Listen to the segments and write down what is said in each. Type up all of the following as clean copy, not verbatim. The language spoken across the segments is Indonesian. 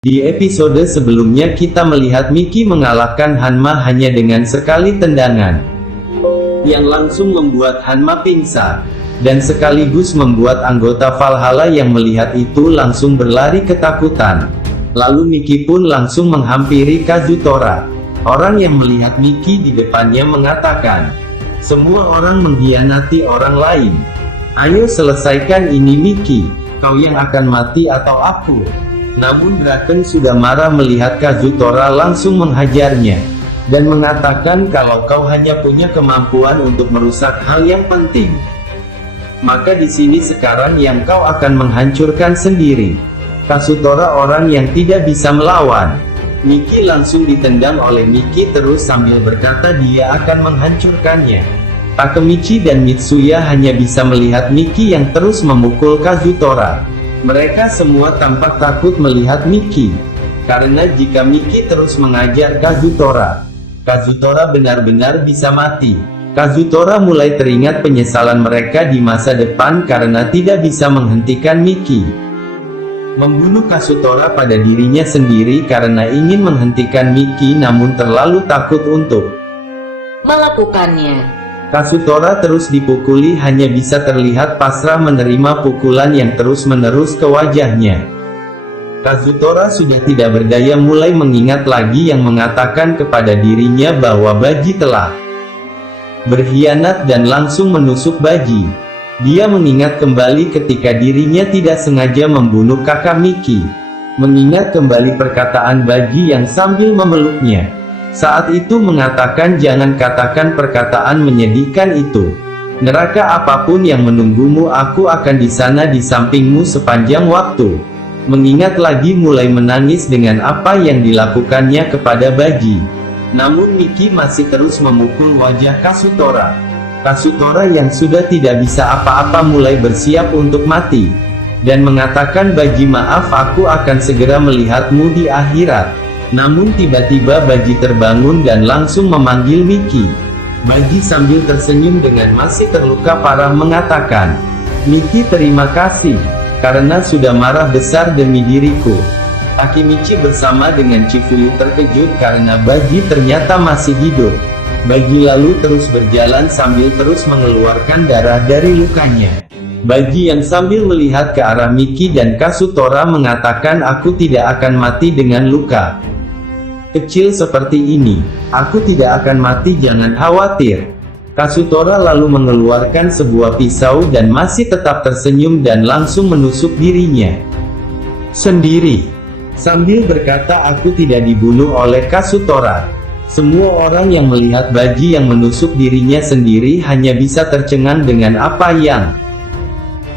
Di episode sebelumnya kita melihat Miki mengalahkan Hanma hanya dengan sekali tendangan, yang langsung membuat Hanma pingsan, dan sekaligus membuat anggota Valhalla yang melihat itu langsung berlari ketakutan. Lalu Miki pun langsung menghampiri Kazutora. Orang yang melihat Miki di depannya mengatakan, "Semua orang mengkhianati orang lain. Ayo selesaikan ini Miki, kau yang akan mati atau aku." Namun Draken sudah marah melihat Kazutora langsung menghajarnya, dan mengatakan kalau kau hanya punya kemampuan untuk merusak hal yang penting, maka di sini sekarang yang kau akan menghancurkan sendiri. Kazutora orang yang tidak bisa melawan. Miki langsung ditendang oleh Miki terus sambil berkata dia akan menghancurkannya. Takemichi dan Mitsuya hanya bisa melihat Miki yang terus memukul Kazutora. Mereka semua tampak takut melihat Miki, karena jika Miki terus mengajar Kazutora, Kazutora benar-benar bisa mati. Kazutora mulai teringat penyesalan mereka di masa depan karena tidak bisa menghentikan Miki membunuh Kazutora pada dirinya sendiri karena ingin menghentikan Miki namun terlalu takut untuk melakukannya. Kazutora terus dipukuli hanya bisa terlihat pasrah menerima pukulan yang terus-menerus ke wajahnya. Kazutora sudah tidak berdaya mulai mengingat lagi yang mengatakan kepada dirinya bahwa Baji telah berkhianat dan langsung menusuk Baji. Dia mengingat kembali ketika dirinya tidak sengaja membunuh kakak Miki. Mengingat kembali perkataan Baji yang sambil memeluknya saat itu mengatakan jangan katakan perkataan menyedihkan itu. Neraka apapun yang menunggumu aku akan di sana di sampingmu sepanjang waktu. Mengingat lagi mulai menangis dengan apa yang dilakukannya kepada Baji. Namun Miki masih terus memukul wajah Kazutora. Kazutora yang sudah tidak bisa apa-apa mulai bersiap untuk mati. Dan mengatakan Baji maaf aku akan segera melihatmu di akhirat. Namun tiba-tiba Baji terbangun dan langsung memanggil Miki. Baji sambil tersenyum dengan masih terluka parah mengatakan, "Miki terima kasih, karena sudah marah besar demi diriku." Takemichi bersama dengan Chifuyu terkejut karena Baji ternyata masih hidup. Baji lalu terus berjalan sambil terus mengeluarkan darah dari lukanya. Baji yang sambil melihat ke arah Miki dan Kazutora mengatakan aku tidak akan mati dengan luka kecil seperti ini. Aku tidak akan mati jangan khawatir. Kazutora lalu mengeluarkan sebuah pisau dan masih tetap tersenyum dan langsung menusuk dirinya sendiri. Sambil berkata aku tidak dibunuh oleh Kazutora. Semua orang yang melihat Baji yang menusuk dirinya sendiri hanya bisa tercengang dengan apa yang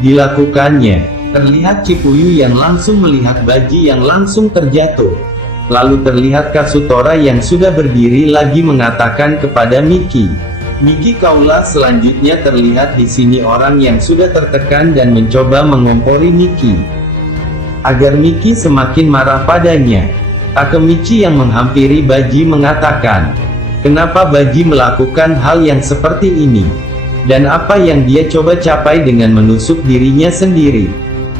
dilakukannya. Terlihat Chifuyu yang langsung melihat Baji yang langsung terjatuh. Lalu terlihat Kazutora yang sudah berdiri lagi mengatakan kepada Miki, "Miki kaulah selanjutnya." Terlihat di sini orang yang sudah tertekan dan mencoba mengompori Miki agar Miki semakin marah padanya. Takemichi yang menghampiri Baji mengatakan, "Kenapa Baji melakukan hal yang seperti ini? Dan apa yang dia coba capai dengan menusuk dirinya sendiri?"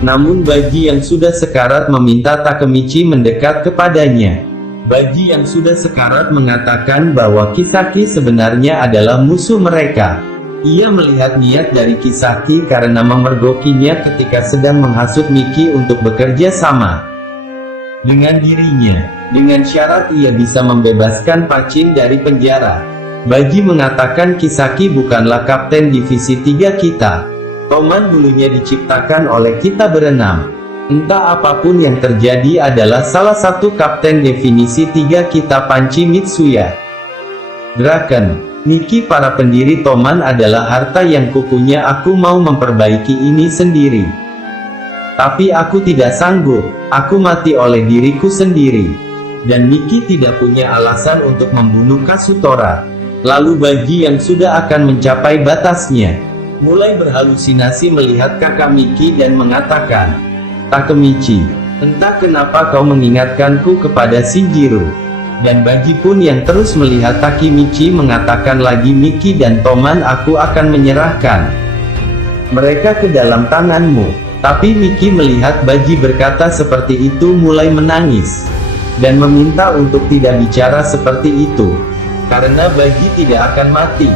Namun Baji yang sudah sekarat meminta Takemichi mendekat kepadanya. Baji yang sudah sekarat mengatakan bahwa Kisaki sebenarnya adalah musuh mereka. Ia melihat niat dari Kisaki karena memergokinya ketika sedang menghasut Miki untuk bekerja sama dengan dirinya, dengan syarat ia bisa membebaskan Pachin dari penjara. Baji mengatakan Kisaki bukanlah kapten divisi 3 kita. Toman dulunya diciptakan oleh kita berenam. Entah apapun yang terjadi adalah salah satu kapten definisi 3 kita Panci Mitsuya. Draken, Miki para pendiri Toman adalah harta yang kupunya aku mau memperbaiki ini sendiri. Tapi aku tidak sanggup, aku mati oleh diriku sendiri. Dan Miki tidak punya alasan untuk membunuh Kazutora. Lalu Baji yang sudah akan mencapai batasnya mulai berhalusinasi melihat kakak Miki dan mengatakan, "Takemichi, entah kenapa kau mengingatkanku kepada Shinjiro." Dan Baji pun yang terus melihat Takemichi mengatakan lagi Miki dan Toman aku akan menyerahkan mereka ke dalam tanganmu. Tapi Miki melihat Baji berkata seperti itu mulai menangis. Dan meminta untuk tidak bicara seperti itu. Karena Baji tidak akan mati.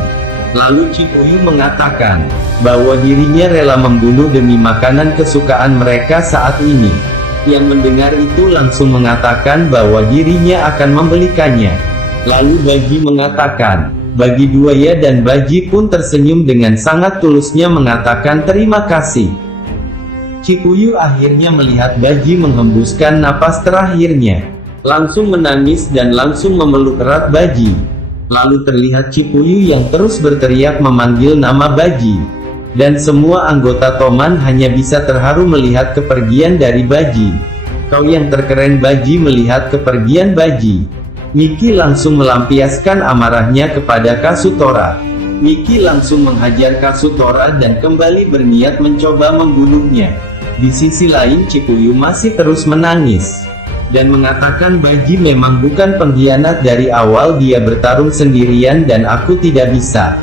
Lalu Cipuyu mengatakan, bahwa dirinya rela membunuh demi makanan kesukaan mereka saat ini. Yang mendengar itu langsung mengatakan bahwa dirinya akan membelikannya. Lalu Baji mengatakan, bagi dua ya, dan Baji pun tersenyum dengan sangat tulusnya mengatakan terima kasih. Cipuyu akhirnya melihat Baji menghembuskan napas terakhirnya. Langsung menangis dan langsung memeluk erat Baji. Lalu terlihat Cipuyu yang terus berteriak memanggil nama Baji. Dan semua anggota Toman hanya bisa terharu melihat kepergian dari Baji. Kau yang terkeren, Baji melihat kepergian Baji. Miki langsung melampiaskan amarahnya kepada Kazutora. Miki langsung menghajar Kazutora dan kembali berniat mencoba membunuhnya. Di sisi lain Cipuyu masih terus menangis. Dan mengatakan Baji memang bukan pengkhianat dari awal, dia bertarung sendirian dan aku tidak bisa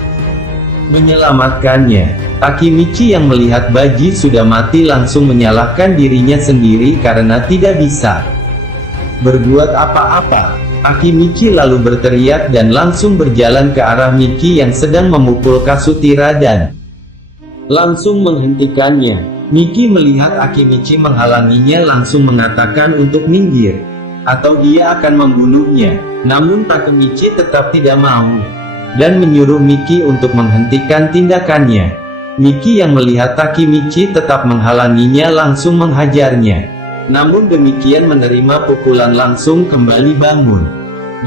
menyelamatkannya. Takemichi yang melihat Baji sudah mati langsung menyalahkan dirinya sendiri karena tidak bisa berbuat apa-apa. Takemichi lalu berteriak dan langsung berjalan ke arah Miki yang sedang memukul Kasutira dan langsung menghentikannya. Miki melihat Akimichi menghalanginya langsung mengatakan untuk minggir, atau dia akan membunuhnya. Namun Takemichi tetap tidak mau, dan menyuruh Miki untuk menghentikan tindakannya. Miki yang melihat Takemichi tetap menghalanginya langsung menghajarnya. Namun demikian menerima pukulan langsung kembali bangun,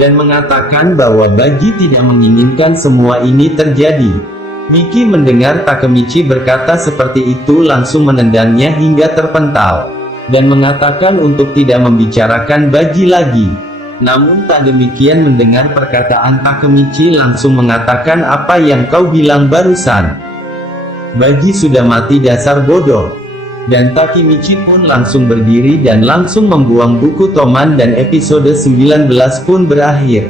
dan mengatakan bahwa Baji tidak menginginkan semua ini terjadi. Miki mendengar Takemichi berkata seperti itu langsung menendangnya hingga terpental, dan mengatakan untuk tidak membicarakan Baji lagi. Namun tak demikian mendengar perkataan Takemichi langsung mengatakan apa yang kau bilang barusan. Baji sudah mati, dasar bodoh. Dan Takemichi pun langsung berdiri dan langsung membuang buku Toman dan episode 19 pun berakhir.